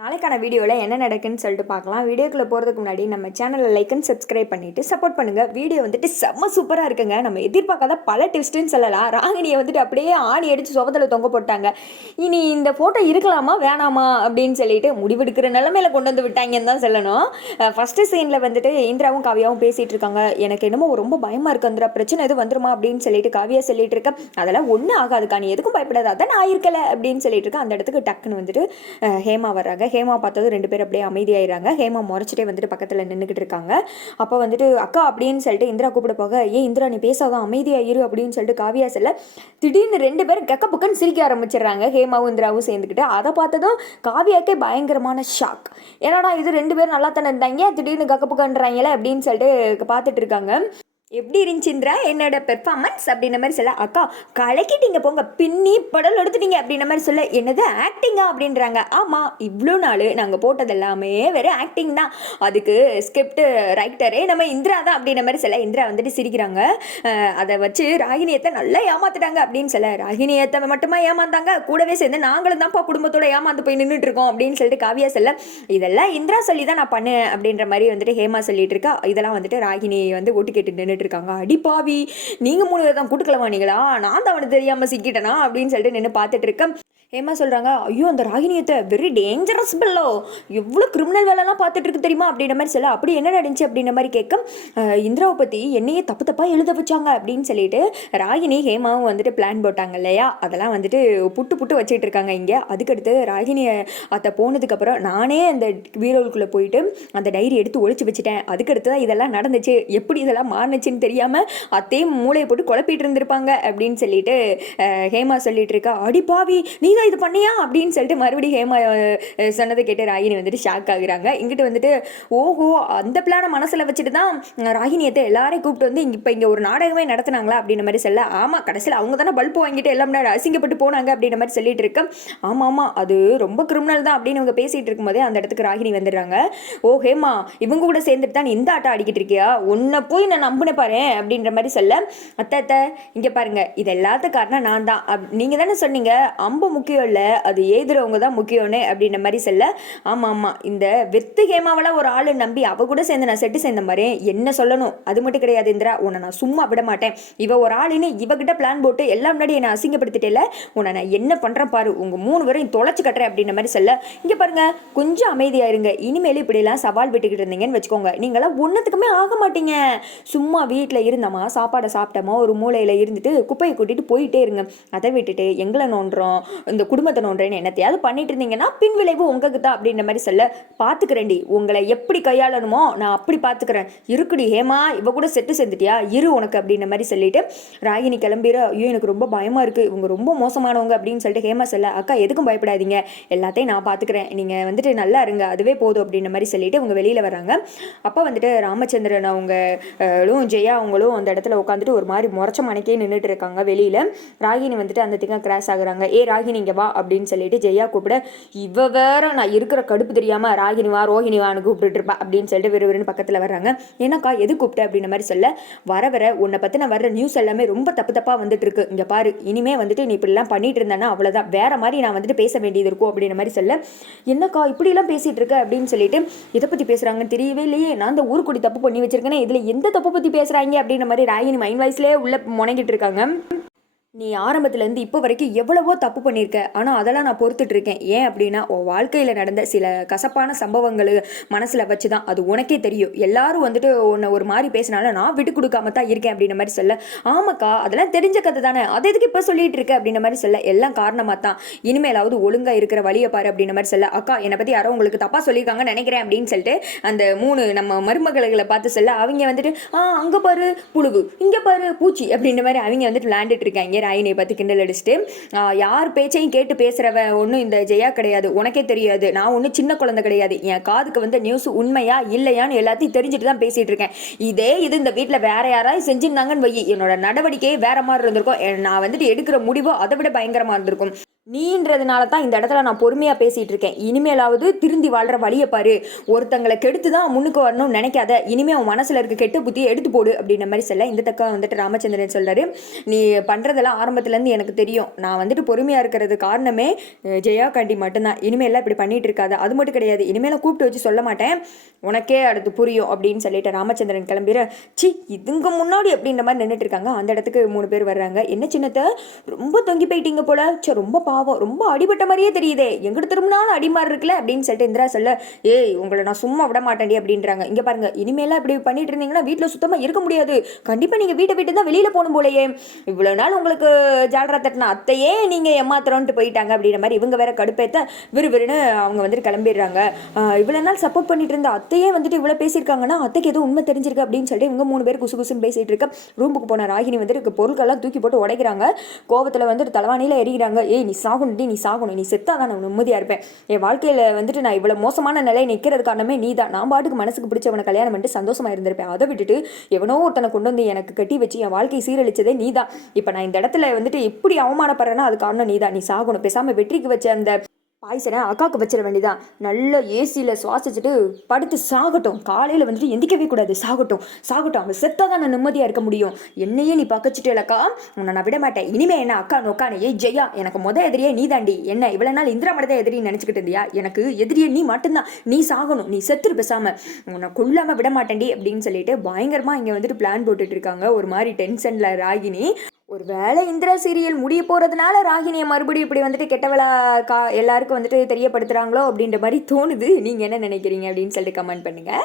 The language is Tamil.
நாளைக்கான வீடியோவில் என்ன நடக்குன்னு சொல்லிட்டு பார்க்கலாம். வீடியோக்குள்ளே போகிறதுக்கு முன்னாடி நம்ம சேனலில் லைக் அண்ட் சப்ஸ்கிரைப் பண்ணிவிட்டு சப்போர்ட் பண்ணுங்கள். வீடியோ வந்துட்டு செம்ம சூப்பராக இருக்குங்க. நம்ம எதிர்பார்க்காத பல டிப்ஸ்ட்டுன்னு சொல்லலாம். ராகினியை வந்துட்டு அப்படியே ஆணி அடித்து சுவத்தில் தொங்க போட்டாங்க. இனி இந்த ஃபோட்டோ இருக்கலாமா வேணாமா அப்படின்னு சொல்லிட்டு முடிவெடுக்கிற நிலமையில கொண்டு வந்து விட்டாங்கன்னு தான் சொல்லணும். ஃபஸ்ட்டு சீனில் வந்துட்டு இந்திராவும் காவியாவும் பேசிகிட்டு இருக்காங்க. எனக்கு என்னமோ ரொம்ப பயமாக இருக்கு இந்திரா, பிரச்சனை எதுவும் வந்துருமா அப்படின்னு சொல்லிட்டு காவியா சொல்லிட்டு இருக்கேன். அதெல்லாம் ஒன்றும் ஆகாதுக்கா, நீ எதுக்கும் பயப்படாத, அதான் நான் இருக்கலை அப்படின்னு சொல்லிட்டு இருக்கேன். அந்த இடத்துக்கு டக்குன்னு வந்துட்டு ஹேமா வர்றாங்க. ஹேமா பார்த்தது ரெண்டு பேர் அப்படியே அமைதியாயிராங்க. ஹேமா முறைச்சிட்டே வந்துட்டு பக்கத்தில் நின்றுக்கிட்டு இருக்காங்க. அப்போ வந்துட்டு அக்கா அப்படின்னு சொல்லிட்டு இந்திரா கூப்பிட போக, ஏன் இந்திரா நீ பேசாதான் அமைதியாயிரு அப்படின்னு சொல்லிட்டு காவியா சொல்ல, திடீர்னு ரெண்டு பேரும் கக்க புக்கன்னு சிரிக்க ஆரம்பிச்சிடுறாங்க. ஹேமாவும் இந்திராவும் சேர்ந்துக்கிட்டு. அதை பார்த்ததும் காவியாக்கே பயங்கரமான ஷாக். ஏன்னாடா இது ரெண்டு பேரும் நல்லா தானே இருந்தாங்க, திடீர்னு கக்க புக்கன்றாங்களே அப்படின்னு சொல்லிட்டு பார்த்துட்டு இருக்காங்க. எப்படி இருந்துச்சுன்றா என்னோட பெர்ஃபார்மன்ஸ் அப்படின்ற மாதிரி சொல்ல, அக்கா கலக்கிட்டீங்க போங்க, பின்னி படல் எடுத்துட்டீங்க அப்படின்ற மாதிரி சொல்ல, என்னது ஆக்டிங்கா அப்படின்றாங்க. ஆமாம், இவ்வளோ நாள் நாங்கள் போட்டது எல்லாமே வெறும் ஆக்டிங் தான், அதுக்கு ஸ்கிரிப்ட் ரைட்டரே நம்ம இந்திரா தான் அப்படின்ற மாதிரி சொல்ல, இந்திரா வந்துட்டு சிரிக்கிறாங்க. அதை வச்சு ராகினியத்தை நல்லா ஏமாத்துட்டாங்க அப்படின்னு சொல்ல, ராகினியத்தை மட்டுமா ஏமாந்தாங்க, கூடவே சேர்ந்து நாங்களும் தான்ப்பா குடும்பத்தோட ஏமாந்து போய் நின்றுட்டு இருக்கோம் அப்படின்னு சொல்லிட்டு காவியா சொல்ல, இதெல்லாம் இந்திரா சொல்லி தான் நான் பண்ணேன் அப்படின்ற மாதிரி வந்துட்டு ஹேமா சொல்லிட்டு இருக்கா. இதெல்லாம் வந்துட்டு ராகினி வந்து ஓட்டு கேட்டு நின்றுட்டு இருக்காங்க. அடிப்பாவி, நீங்க மூணு பேர் தான் கூட்டுக்கலவானீங்களா, நான் தான் அவனுக்கு தெரியாம சிக்கிட்டேனா அப்படின்னு சொல்லிட்டு நின்று பார்த்துட்டு இருக்கேன். ஹேமா சொல்கிறாங்க, ஐயோ அந்த ராகினியத்தை வெரி டேஞ்சரஸ் பில்லோ, எவ்வளோ கிரிமினல் வேலைலாம் பார்த்துட்டு இருக்கு தெரியுமா அப்படின்ற மாதிரி சொல்ல, அப்படி என்ன நடந்துச்சு அப்படின்ற மாதிரி கேட்க, இந்திராவை பற்றி என்னையே தப்பு தப்பாக எழுத வச்சாங்க அப்படின்னு சொல்லிட்டு ராகினி ஹேமாவும் வந்துட்டு பிளான் போட்டாங்க இல்லையா, அதெல்லாம் வந்துட்டு புட்டு வச்சுட்டு இருக்காங்க இங்கே. அதுக்கடுத்து ராகினியை அத்தை போனதுக்கப்புறம் நானே அந்த வீரோலுக்குள்ளே போயிட்டு அந்த டைரி எடுத்து ஒழிச்சு வச்சுட்டேன். அதுக்கடுத்து தான் இதெல்லாம் நடந்துச்சு, எப்படி இதெல்லாம் மாறுனுச்சுன்னு தெரியாமல் அத்தையும் மூளையை போட்டு குழப்பிட்டு இருந்திருப்பாங்க அப்படின்னு சொல்லிட்டு ஹேமா சொல்லிட்டு இருக்கா. அடிப்பாவி, நீ இது பண்ணியா அப்படின்னு சொல்லிட்டு மறுபடியும் ஹேமா சொன்னதை கேட்டு ராகினி வந்துட்டு ஷாக் ஆகுறாங்க. இங்கிட்டு வந்துட்டு ஓஹோ அந்த பிளானை மனசில் வச்சுட்டு தான் ராகினியத்தை எல்லாரையும் கூப்பிட்டு வந்து இங்கே ஒரு நாடகமே நடத்தினாங்களா அப்படின்ற மாதிரி சொல்ல, ஆமாம் கடைசியில் அவங்க தானே பல்ப் வாங்கிட்டு எல்லாம் அசிங்கப்பட்டு போனாங்க அப்படின்ற மாதிரி சொல்லிட்டு இருக்கேன். ஆமாம் அது ரொம்ப கிரிமினல் தான் அப்படின்னு இவங்க பேசிகிட்டு இருக்கும்போதே அந்த இடத்துக்கு ராகினி வந்துடுறாங்க. ஓ ஹேமா, இவங்க கூட சேர்ந்துட்டு தான் இந்த ஆட்டம் ஆடிக்கிட்டு இருக்கியா, உன்னை போய் நான் நம்பின பாரு அப்படின்ற மாதிரி சொல்ல, அத்தை இங்கே பாருங்க, இது எல்லாத்துக்கும் காரணம் நான் தான், நீங்கள் தானே சொன்னீங்க அம்பு முக்கியம் இல்லை, அது எழுதுறவங்க தான் முக்கியம்னு அப்படின்ற மாதிரி சொல்ல, ஆமாம் இந்த வெத்து ஹேமாவெல்லாம் ஒரு ஆளு நம்பி அவ கூட சேர்ந்து நான் செட்டு சேர்ந்த மாதிரி என்ன சொல்லணும், அது மட்டும் கிடையாது இந்திரா, உன்னை நான் சும்மா விட மாட்டேன், இவ ஒரு ஆளுன்னு இவகிட்ட பிளான் போட்டு எல்லாம் முன்னாடி என்னை அசிங்கப்படுத்திட்டேல, உன்னை நான் என்ன பண்ணுறேன் பாரு, உங்கள் மூணு பேரும் தொலைச்சு கட்டுறேன் அப்படின்ற மாதிரி சொல்ல, இங்கே பாருங்க கொஞ்சம் அமைதியாக இருங்க, இனிமேல் இப்படிலாம் சவால் விட்டுக்கிட்டு இருந்தீங்கன்னு வச்சுக்கோங்க, நீங்களாம் ஒன்றுத்துக்குமே ஆக மாட்டீங்க, சும்மா வீட்டில் இருந்தோமா சாப்பாடை சாப்பிட்டோமா ஒரு மூலையில் இருந்துட்டு குப்பையை கூட்டிகிட்டு போயிட்டே இருங்க, அதை விட்டுட்டு எங்களை நோண்டுறோம் இந்த குடும்பத்தை நோன்றேன்னு என்னத்தையாவது பண்ணிட்டு இருந்தீங்கன்னா பின் விளைவு உங்களுக்கு தான் அப்படின்ற மாதிரி சொல்ல, பார்த்துக்கிறேன்டி, உங்களை எப்படி கையாளணுமோ நான் அப்படி பார்த்துக்கிறேன், இருக்குடி ஹேமா இவ கூட செட்டு சேர்ந்துட்டியா இரு உனக்கு அப்படின்ற மாதிரி சொல்லிட்டு ராகினி கிளம்பிற, ஐயோ எனக்கு ரொம்ப பயமாக இருக்குது, இவங்க ரொம்ப மோசமானவங்க அப்படின்னு சொல்லிட்டு ஹேமா சொல்ல, அக்கா எதுக்கும் பயப்படாதீங்க, எல்லாத்தையும் நான் பார்த்துக்கிறேன், நீங்கள் வந்துட்டு நல்லா இருங்க அதுவே போதும் அப்படின்ற மாதிரி சொல்லிட்டு இவங்க வெளியில் வராங்க. அப்போ வந்துட்டு ராமச்சந்திரன் அவங்களும் ஜெயா அவங்களும் அந்த இடத்துல உட்காந்துட்டு ஒரு மாதிரி முறைச்ச மணிக்கே நின்றுட்டு இருக்காங்க வெளியில். ராகினி வந்துட்டு அந்த திங்க கிராஸ் ஆகுறாங்க. ஏ ராகினி இங்கே வா அப்படின்னு சொல்லிட்டு ஜெயா கூப்பிட, இவ வேற நான் இருக்கிற கடுப்பு தெரியாமல் ராகினி வா ரோஹிணி வான்னு கூப்பிட்டு இருப்பா அப்படின்னு சொல்லிட்டு விறுவிறுன்னு பக்கத்தில் வர்றாங்க. ஏன்னாக்கா எது கூப்பிட்ட அப்படின்ற மாதிரி சொல்ல, வர உன்னை பற்றி நான் வர்ற நியூஸ் எல்லாமே ரொம்ப தப்பாக வந்துட்டு இருக்கு, இங்கே பாரு இனிமே வந்துட்டு நீ இப்படிலாம் பண்ணிட்டு இருந்தேன்னா அவ்வளோதான், வேற மாதிரி நான் வந்துட்டு பேச வேண்டியது இருக்கும் அப்படின்ற மாதிரி சொல்ல, என்னக்கா இப்படிலாம் பேசிட்டு இருக்க அப்படின்னு சொல்லிட்டு, இதை பற்றி பேசுகிறாங்கன்னு தெரியவே இல்லையே, நான் அந்த ஊருக்குடி தப்பு பண்ணி வச்சிருக்கேனே, இதில் எந்த தப்பு பற்றி பேசுகிறாங்க அப்படின்ற மாதிரி ராகினி மைண்ட் வாய்ஸ்லேயே உள்ள முனைக்கிட்டு இருக்காங்க. நீ ஆரம்பத்துலேருந்து இப்போ வரைக்கும் எவ்வளவோ தப்பு பண்ணியிருக்க, ஆனால் அதெல்லாம் நான் பொறுத்துட்டு இருக்கேன், ஏன் அப்படின்னா உன் வாழ்க்கையில் நடந்த சில கசப்பான சம்பவங்கள் மனசில் வச்சு தான், அது உனக்கே தெரியும், எல்லாரும் வந்துட்டு உன்னை ஒரு மாதிரி பேசினாலும் நான் விட்டு கொடுக்காம தான் இருக்கேன் அப்படின்ற மாதிரி சொல்ல, ஆமாக்கா அதெல்லாம் தெரிஞ்ச கதை தானே, அது எதுக்கு இப்போ சொல்லிட்டு இருக்க அப்படின்ற மாதிரி சொல்ல, எல்லாம் காரணமாக தான், இனிமேலாவது ஒழுங்காக இருக்கிற வழியை பாரு அப்படின்ற மாதிரி சொல்ல, அக்கா என்னை பற்றி யாரோ உங்களுக்கு தப்பாக சொல்லியிருக்காங்கன்னு நினைக்கிறேன் அப்படின்னு சொல்லிட்டு அந்த மூணு நம்ம மருமகளை பார்த்து சொல்ல, அவங்க வந்துட்டு அங்கே பாரு புழுவு இங்கே பாரு பூச்சி அப்படின்ற மாதிரி அவங்க வந்துட்டு விளையாண்டுட்டு இருக்காங்க. ராகினியை பற்றி கிண்டல் அடிச்சுட்டு, யார் பேச்சையும் கேட்டு பேசுகிறவ ஒன்றும் இந்த ஜெயா கிடையாது, உனக்கே தெரியாது, நான் ஒன்றும் சின்ன குழந்தை கிடையாது, என் காதுக்கு வந்து நியூஸ் உண்மையா இல்லையான்னு எல்லாத்தையும் தெரிஞ்சுட்டு தான் பேசிகிட்டு இருக்கேன், இது இந்த வீட்டில் வேற யாராவது செஞ்சுருந்தாங்கன்னு வை, என்னோட நடவடிக்கையே வேற மாதிரி இருந்திருக்கும், நான் வந்துட்டு எடுக்கிற முடிவோ அதை விட பயங்கரமாக இருந்திருக்கும், நீன்றதுனால தான் இந்த இடத்துல நான் பொறுமையாக பேசிகிட்டு இருக்கேன். இனிமேலாவது திருந்தி வாழ்கிற வழியை பாரு. ஒருத்தங்களை கெடுத்து தான் முன்னுக்கு வரணும்னு நினைக்காத. இனிமேல் அவன் மனசில் இருக்க கெட்ட புத்தியை எடுத்து போடு அப்படின்ற மாதிரி சொல்ல, இந்த தக்கா வந்துட்டு ராமச்சந்திரன் சொல்கிறாரு, நீ பண்ணுறதெல்லாம் ஆரம்பத்துலேருந்து எனக்கு தெரியும். நான் வந்துட்டு பொறுமையாக இருக்கிறது காரணமே ஜெயா காண்டி மட்டும்தான். இனிமேலாம் இப்படி பண்ணிகிட்டு இருக்காது. அது மட்டும் கிடையாது, இனிமேலாம் கூப்பிட்டு வச்சு சொல்ல மாட்டேன், உனக்கே அடுத்து புரியும் அப்படின்னு சொல்லிட்டு ராமச்சந்திரன் கிளம்பிற சி இதுங்க முன்னாடி அப்படின்ற மாதிரி நின்றுட்டு இருக்காங்க. அந்த இடத்துக்கு 3 பேர் வர்றாங்க. என்ன சின்னத்தை ரொம்ப தொங்கி போயிட்டீங்க போல, சரி ரொம்ப பாவம், ரொம்ப அடிபட்ட மாதிரியே தெரியுதே, எங்கிட்ட திரும்பினாலும் அடிமாறு இருக்குல்ல அப்படின்னு சொல்லிட்டு இந்திரா சொல்ல, ஏய் உங்களை நான் சும்மா விட மாட்டேன்டி அப்படின்றாங்க. இங்கே பாருங்க, இனிமேலாம் இப்படி பண்ணிட்டு இருந்தீங்கன்னா வீட்டில் சுத்தமாக இருக்க முடியாது. கண்டிப்பாக நீங்கள் வீட்டை விட்டு தான் வெளியில் போகணும் போலையே. இவ்வளோ நாள் உங்களுக்கு ஜாலரா தட்டின அத்தையே நீங்கள் ஏமாத்துறோன்ட்டு போயிட்டாங்க அப்படின்ற மாதிரி இவங்க வேற கடுப்பேற்ற விறுவிறுன்னு அவங்க வந்துட்டு கிளம்பிடுறாங்க. இவ்வளோ நாள் சப்போர்ட் பண்ணிட்டு இருந்த அத்தையே வந்துட்டு இவ்வளோ பேசியிருக்காங்கன்னா அத்தைக்கு எதுவும் உண்மை தெரிஞ்சிருக்கு அப்படின்னு சொல்லிட்டு இவங்க 3 பேர் குசு குசுன்னு பேசிட்டு இருக்க. ரூமுக்கு போன ராகினி வந்துட்டு பொருட்கள்லாம் தூக்கி போட்டு உடைக்கிறாங்க. கோவத்தில் வந்துட்டு தலைவாணியில் எறிகிறாங்க. ஏய் நீ சாகணும்டி, நீ சாகணும், நீ செத்தா தான் நான் நிம்மதியாக இருப்பேன். என் வாழ்க்கையில் வந்துட்டு நான் இவ்வளோ மோசமான நிலையை நிற்கிறது காரணமே நீ தான். நான் பாட்டுக்கு மனசுக்கு பிடிச்சவனை கல்யாணம் பண்ணிட்டு சந்தோஷமாக இருந்திருப்பேன். அதை விட்டுட்டு எவனோ ஒருத்தனை கொண்டு வந்து எனக்கு கட்டி வச்சு என் வாழ்க்கையை சீரழிச்சதே நீ தான். இப்போ நான் இந்த இடத்துல வந்துட்டு எப்படி அவமானப்படுறேன்னா அது காரணம் நீ தான். நீ சாகணும். பேசாமல் வெற்றிக்கு வச்ச அந்த பாய்சனை அக்காவுக்கு வச்சிட வேண்டியதான். நல்ல ஏசியில் சுவாசிச்சுட்டு படுத்து சாகட்டும். காலையில் வந்துட்டு எந்திக்கவே கூடாது. சாகட்டும் சாகட்டும், அவன் செத்தாக தான் நான் நிம்மதியாக இருக்க முடியும். என்னையே நீ பக்கச்சிட்டு இல்லக்கா, உன்னை நான் விட மாட்டேன். இனிமேல் என்ன அக்கா நோக்கானே. ஏய் ஜெயா, எனக்கு எதிரியே நீ தாண்டி. என்ன இவ்வளோ நாள் இந்திரா மட்டும் தான் எதிரின்னு நினச்சிக்கிட்டு இருந்தியா? எனக்கு எதிரியே நீ மட்டும்தான். நீ சாகணும், நீ செத்துரு பேசாமல், உன்னை கொல்லாமல் விட மாட்டேன்டி அப்படின்னு சொல்லிட்டு பயங்கரமாக இங்கே வந்துட்டு பிளான் போட்டுட்டு இருக்காங்க. ஒரு மாதிரி டென்ஷனில் ராகினி. ஒரு வேளை இந்திரா சீரியல் முடிய போகிறதுனால ராகினியை மறுபடியும் இப்படி வந்துட்டு கெட்டவளா எல்லாருக்கும் வந்துட்டு தெரியப்படுத்துகிறாங்களோ அப்படின்ற மாதிரி தோணுது. நீங்கள் என்ன நினைக்கிறீங்க அப்படின்னு சொல்லிட்டு கமெண்ட் பண்ணுங்கள்.